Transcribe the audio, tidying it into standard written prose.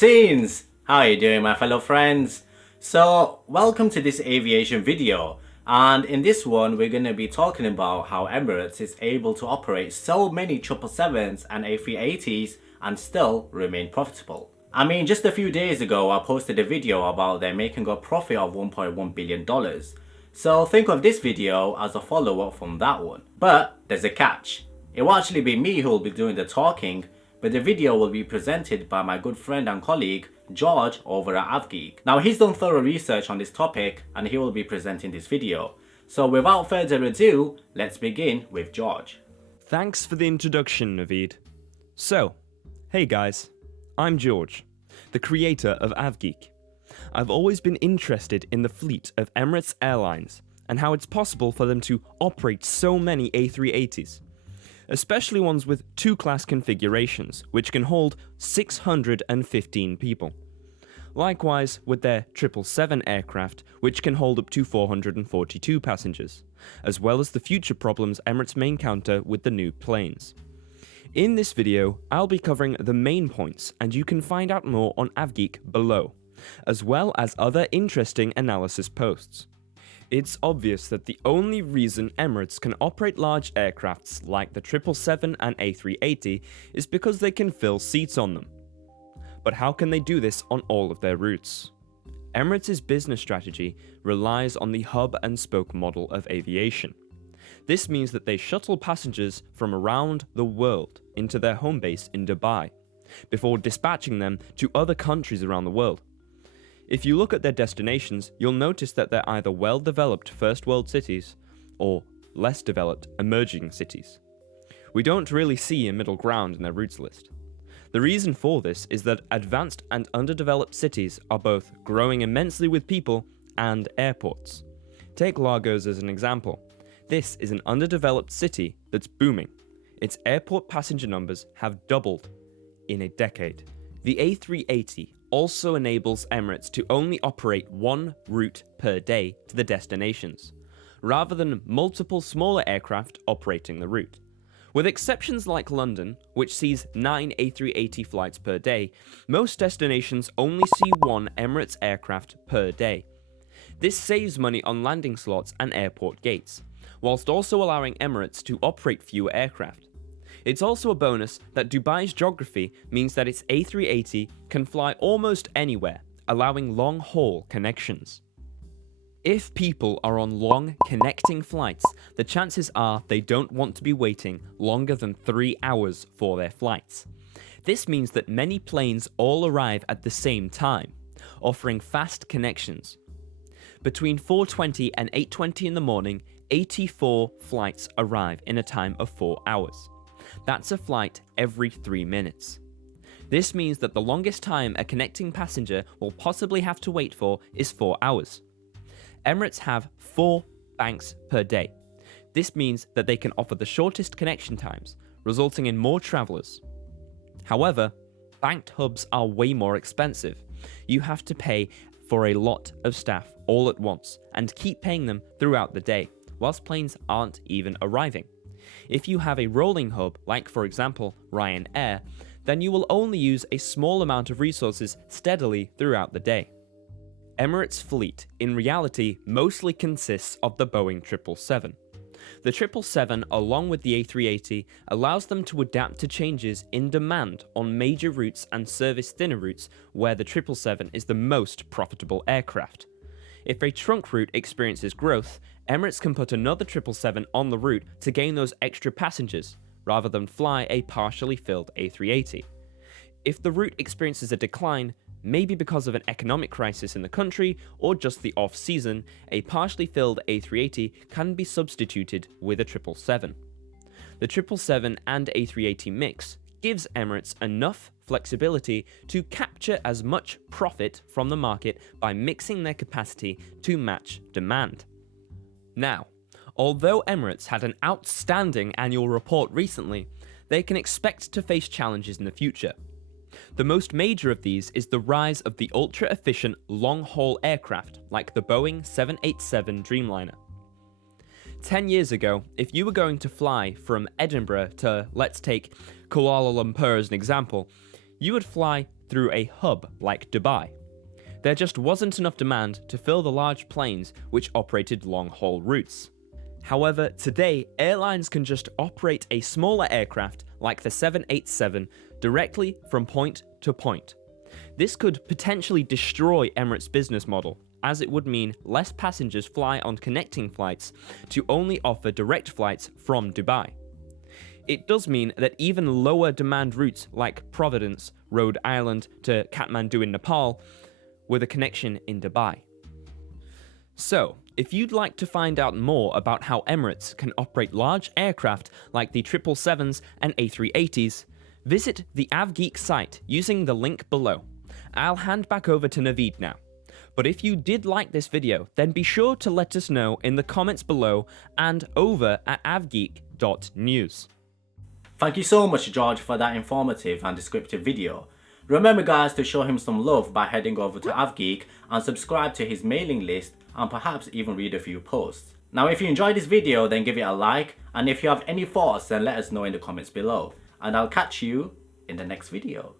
Teens! How are you doing, my fellow friends? So, welcome to this aviation video, and in this one we're going to be talking about how Emirates is able to operate so many 777s and A380s and still remain profitable. I mean, just a few days ago I posted a video about them making a profit of $1.1 billion. So think of this video as a follow-up from that one. But there's a catch. It will actually be me who will be doing the talking, but the video will be presented by my good friend and colleague George over at Avgeek. Now he's done thorough research on this topic and he will be presenting this video. So without further ado, let's begin with George. Thanks for the introduction, Naveed. So, hey guys, I'm George, the creator of Avgeek. I've always been interested in the fleet of Emirates Airlines and how it's possible for them to operate so many A380s. Especially ones with two-class configurations, which can hold 615 people. Likewise with their 777 aircraft, which can hold up to 442 passengers, as well as the future problems Emirates may encounter with the new planes. In this video, I'll be covering the main points, and you can find out more on Avgeek below, as well as other interesting analysis posts. It's obvious that the only reason Emirates can operate large aircrafts like the 777 and A380 is because they can fill seats on them. But how can they do this on all of their routes? Emirates' business strategy relies on the hub and spoke model of aviation. This means that they shuttle passengers from around the world into their home base in Dubai, before dispatching them to other countries around the world. If you look at their destinations, you'll notice that they're either well-developed first world cities or less developed emerging cities. We don't really see a middle ground in their routes list. The reason for this is that advanced and underdeveloped cities are both growing immensely with people and airports. Take Lagos as an example. This is an underdeveloped city that's booming. Its airport passenger numbers have doubled in a decade. The A380 also enables Emirates to only operate one route per day to the destinations, rather than multiple smaller aircraft operating the route. With exceptions like London, which sees 9 A380 flights per day, most destinations only see one Emirates aircraft per day. This saves money on landing slots and airport gates, whilst also allowing Emirates to operate fewer aircraft. It's also a bonus that Dubai's geography means that its A380 can fly almost anywhere, allowing long-haul connections. If people are on long, connecting flights, the chances are they don't want to be waiting longer than 3 hours for their flights. This means that many planes all arrive at the same time, offering fast connections. Between 4:20 and 8:20 in the morning, 84 flights arrive in a time of 4 hours. That's a flight every 3 minutes. This means that the longest time a connecting passenger will possibly have to wait for is 4 hours. Emirates have 4 banks per day. This means that they can offer the shortest connection times, resulting in more travellers. However, banked hubs are way more expensive. You have to pay for a lot of staff all at once and keep paying them throughout the day, whilst planes aren't even arriving. If you have a rolling hub, like for example Ryanair, then you will only use a small amount of resources steadily throughout the day. Emirates' fleet, in reality, mostly consists of the Boeing 777. The 777, along with the A380, allows them to adapt to changes in demand on major routes and service thinner routes where the 777 is the most profitable aircraft. If a trunk route experiences growth, Emirates can put another 777 on the route to gain those extra passengers, rather than fly a partially filled A380. If the route experiences a decline, maybe because of an economic crisis in the country or just the off-season, a partially filled A380 can be substituted with a 777. The 777 and A380 mix gives Emirates enough flexibility to capture as much profit from the market by mixing their capacity to match demand. Now, although Emirates had an outstanding annual report recently, they can expect to face challenges in the future. The most major of these is the rise of the ultra-efficient long-haul aircraft like the Boeing 787 Dreamliner. 10 years ago, if you were going to fly from Edinburgh to, let's take Kuala Lumpur as an example, you would fly through a hub like Dubai. There just wasn't enough demand to fill the large planes which operated long-haul routes. However, today, airlines can just operate a smaller aircraft like the 787 directly from point to point. This could potentially destroy Emirates' business model, as it would mean less passengers fly on connecting flights to only offer direct flights from Dubai. It does mean that even lower demand routes like Providence, Rhode Island to Kathmandu in Nepal, with a connection in Dubai. So, if you'd like to find out more about how Emirates can operate large aircraft like the 777s and A380s, visit the Avgeek site using the link below. I'll hand back over to Naveed now. But if you did like this video, then be sure to let us know in the comments below and over at avgeek.news. Thank you so much, George, for that informative and descriptive video. Remember guys to show him some love by heading over to Avgeek and subscribe to his mailing list and perhaps even read a few posts. Now if you enjoyed this video then give it a like, and if you have any thoughts then let us know in the comments below, and I'll catch you in the next video.